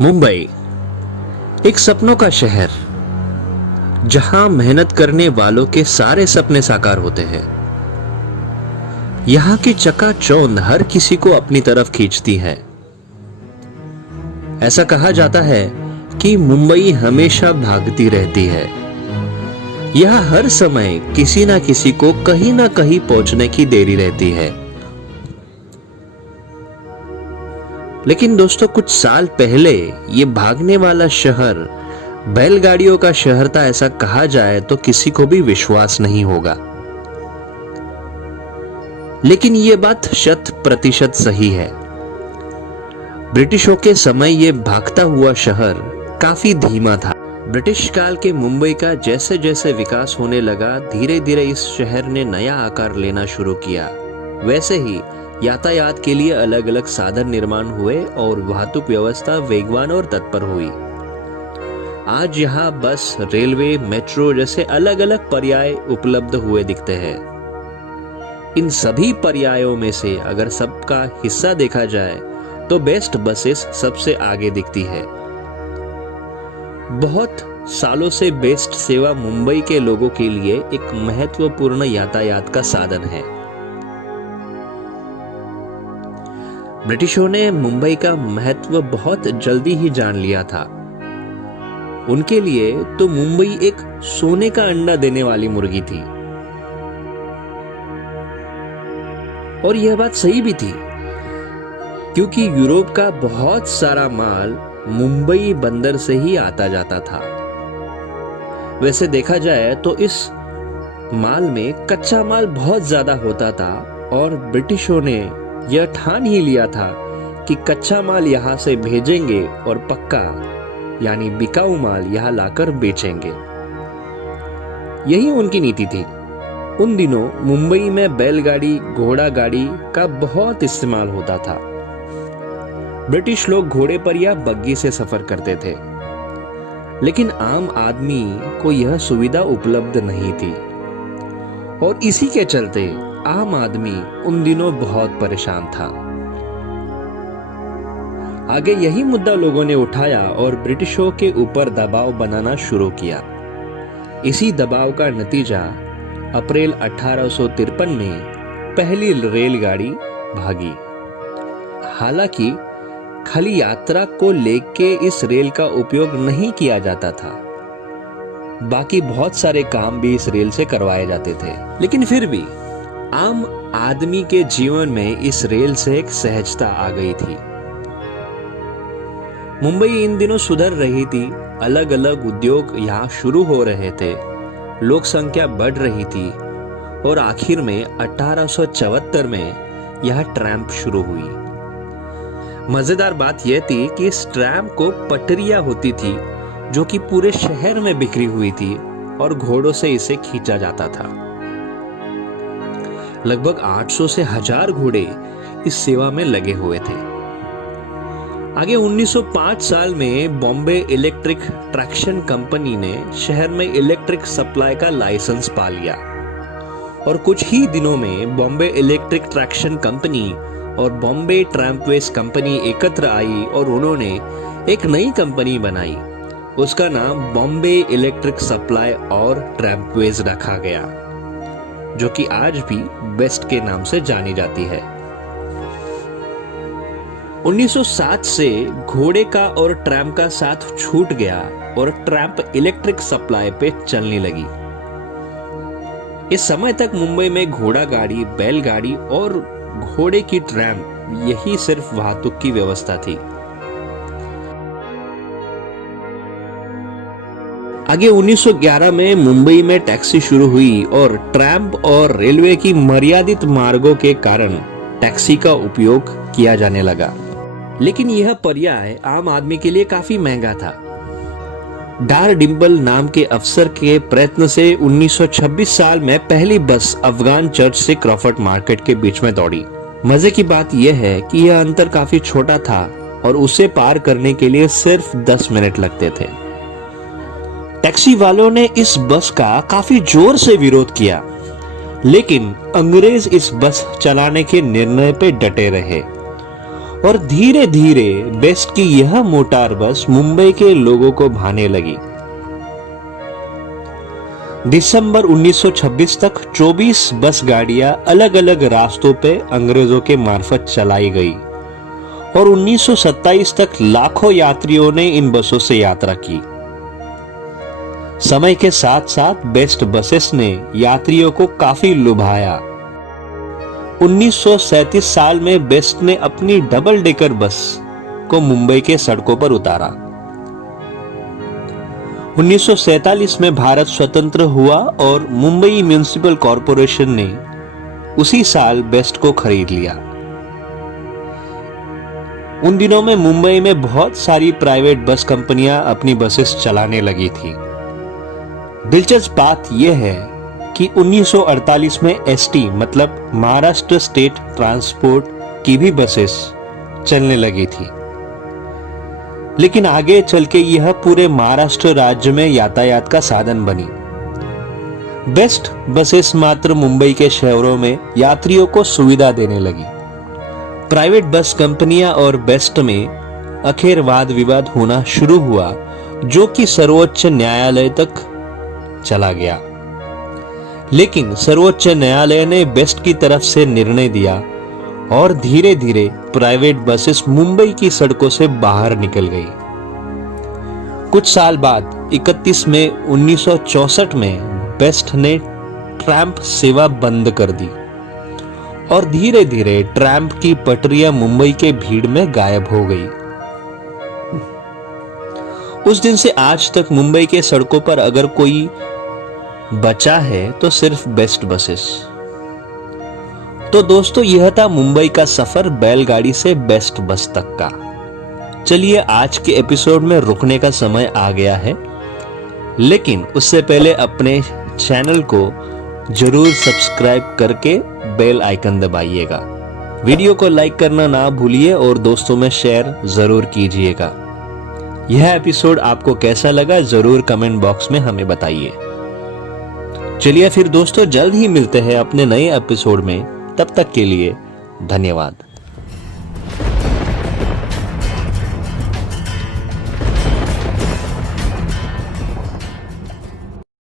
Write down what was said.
मुंबई एक सपनों का शहर, जहां मेहनत करने वालों के सारे सपने साकार होते हैं। यहां की चकाचौंध हर किसी को अपनी तरफ खींचती है। ऐसा कहा जाता है कि मुंबई हमेशा भागती रहती है। यह हर समय किसी ना किसी को कहीं ना कहीं पहुंचने की देरी रहती है। लेकिन दोस्तों, कुछ साल पहले ये भागने वाला शहर बैलगाड़ियों का शहर था, ऐसा कहा जाए तो किसी को भी विश्वास नहीं होगा। लेकिन ये बात 100% सही है। ब्रिटिशों के समय ये भागता हुआ शहर काफी धीमा था। ब्रिटिश काल के मुंबई का जैसे जैसे विकास होने लगा, धीरे धीरे इस शहर ने नया आकार लेना शुरू किया। वैसे ही यातायात के लिए अलग अलग साधन निर्माण हुए और वाहतुक व्यवस्था वेगवान और तत्पर हुई। आज यहाँ बस, रेलवे, मेट्रो जैसे अलग अलग पर्याय उपलब्ध हुए दिखते हैं। इन सभी पर्यायों में से अगर सबका हिस्सा देखा जाए तो बेस्ट बसेस सबसे आगे दिखती है। बहुत सालों से बेस्ट सेवा मुंबई के लोगों के लिए एक महत्वपूर्ण यातायात का साधन है। ब्रिटिशों ने मुंबई का महत्व बहुत जल्दी ही जान लिया था। उनके लिए तो मुंबई एक सोने का अंडा देने वाली मुर्गी थी। और यह बात सही भी थी, क्योंकि यूरोप का बहुत सारा माल मुंबई बंदर से ही आता जाता था। वैसे देखा जाए तो इस माल में कच्चा माल बहुत ज्यादा होता था और ब्रिटिशों ने यह ठान ही लिया था कि कच्चा माल यहां से भेजेंगे और पक्का यानी बिकाऊ माल यहां लाकर बेचेंगे। यही उनकी नीति थी। उन दिनों मुंबई में बैलगाड़ी, घोड़ा गाड़ी का बहुत इस्तेमाल होता था। ब्रिटिश लोग घोड़े पर या बग्गी से सफर करते थे, लेकिन आम आदमी को यह सुविधा उपलब्ध नहीं थी और इसी के चलते आम आदमी उन दिनों बहुत परेशान था। आगे यही मुद्दा लोगों ने उठाया और ब्रिटिशों के ऊपर दबाव बनाना शुरू किया। इसी दबाव का नतीजा अप्रैल 1853 में पहली रेलगाड़ी भागी। हालांकि खाली यात्रा को लेके इस रेल का उपयोग नहीं किया जाता था, बाकी बहुत सारे काम भी इस रेल से करवाए जाते थे। लेकिन फिर भी आम आदमी के जीवन में इस रेल से एक सहजता आ गई थी। मुंबई इन दिनों सुधर रही थी, अलग अलग उद्योग यहाँ शुरू हो रहे थे, लोक संख्या बढ़ रही थी और आखिर में 1874 में यह ट्रैम्प शुरू हुई। मजेदार बात यह थी कि इस ट्रैम्प को पटरियां होती थी जो कि पूरे शहर में बिखरी हुई थी और घोड़ों से इसे खींचा जाता था। लगभग 800 से 1000 घोड़े इस सेवा में लगे हुए थे। आगे 1905 साल में बॉम्बे इलेक्ट्रिक ट्रैक्शन कंपनी ने शहर में इलेक्ट्रिक सप्लाई का लाइसेंस पा लिया और कुछ ही दिनों में बॉम्बे इलेक्ट्रिक ट्रैक्शन कंपनी और बॉम्बे ट्रैम्पवेज कंपनी एकत्र आई और उन्होंने एक नई कंपनी बनाई। उसका नाम बॉम्बे इलेक्ट्रिक सप्लाई और ट्रैम्पवेज रखा गया, जो कि आज भी बेस्ट के नाम से जानी जाती है। 1907 से घोड़े का और ट्रैम का साथ छूट गया और ट्रैम्प इलेक्ट्रिक सप्लाई पे चलने लगी। इस समय तक मुंबई में घोड़ा गाड़ी, बैलगाड़ी और घोड़े की ट्रैम, यही सिर्फ वाहतुक की व्यवस्था थी। आगे 1911 में मुंबई में टैक्सी शुरू हुई और ट्रैम्प और रेलवे की मर्यादित मार्गों के कारण टैक्सी का उपयोग किया जाने लगा। लेकिन यह पर्याय आम आदमी के लिए काफी महंगा था। डार डिम्पल नाम के अफसर के प्रयत्न से 1926 साल में पहली बस अफगान चर्च से क्रॉफर्ड मार्केट के बीच में दौड़ी। मजे की बात यह है कि यह अंतर काफी छोटा था और उसे पार करने के लिए सिर्फ 10 मिनट लगते थे। टैक्सी वालों ने इस बस का काफी जोर से विरोध किया, लेकिन अंग्रेज इस बस चलाने के निर्णय पे डटे रहे और धीरे धीरे बेस्ट की यह मोटार बस मुंबई के लोगों को भाने लगी। दिसंबर 1926 तक 24 बस गाड़ियां अलग अलग रास्तों पे अंग्रेजों के मार्फत चलाई गई और 1927 तक लाखों यात्रियों ने इन बसों से यात्रा की। समय के साथ साथ बेस्ट बसेस ने यात्रियों को काफी लुभाया। 1937 साल में बेस्ट ने अपनी डबल डेकर बस को मुंबई के सड़कों पर उतारा। 1947 में भारत स्वतंत्र हुआ और मुंबई म्युनिसिपल कॉरपोरेशन ने उसी साल बेस्ट को खरीद लिया। उन दिनों में मुंबई में बहुत सारी प्राइवेट बस कंपनियां अपनी बसेस चलाने लगी थी। दिलचस्प बात यह है कि 1948 में एसटी मतलब महाराष्ट्र स्टेट ट्रांसपोर्ट की भी बसेस चलने लगी थी, लेकिन आगे चल के यह पूरे महाराष्ट्र राज्य में यातायात का साधन बनी। बेस्ट बसेस मात्र मुंबई के शहरों में यात्रियों को सुविधा देने लगी। प्राइवेट बस कंपनियां और बेस्ट में आखिर वाद विवाद होना शुरू हुआ, जो कि सर्वोच्च न्यायालय तक चला गया। लेकिन सर्वोच्च न्यायालय ने बेस्ट की तरफ से निर्णय दिया और धीरे धीरे प्राइवेट बसेस मुंबई की सड़कों से बाहर निकल गई। कुछ साल बाद 31 मई 1964 में बेस्ट ने ट्रैम्प सेवा बंद कर दी और धीरे धीरे ट्रैम्प की पटरियां मुंबई के भीड़ में गायब हो गई। उस दिन से आज तक मुंबई के सड़कों पर अगर कोई बचा है तो सिर्फ बेस्ट बसेस। तो दोस्तों, यह था मुंबई का सफर बैलगाड़ी से बेस्ट बस तक का। चलिए, आज के एपिसोड में रुकने का समय आ गया है, लेकिन उससे पहले अपने चैनल को जरूर सब्सक्राइब करके बेल आइकन दबाइएगा। वीडियो को लाइक करना ना भूलिए और दोस्तों में शेयर जरूर कीजिएगा। यह एपिसोड आपको कैसा लगा जरूर कमेंट बॉक्स में हमें बताइए। चलिए फिर दोस्तों, जल्द ही मिलते हैं अपने नए एपिसोड में। तब तक के लिए धन्यवाद।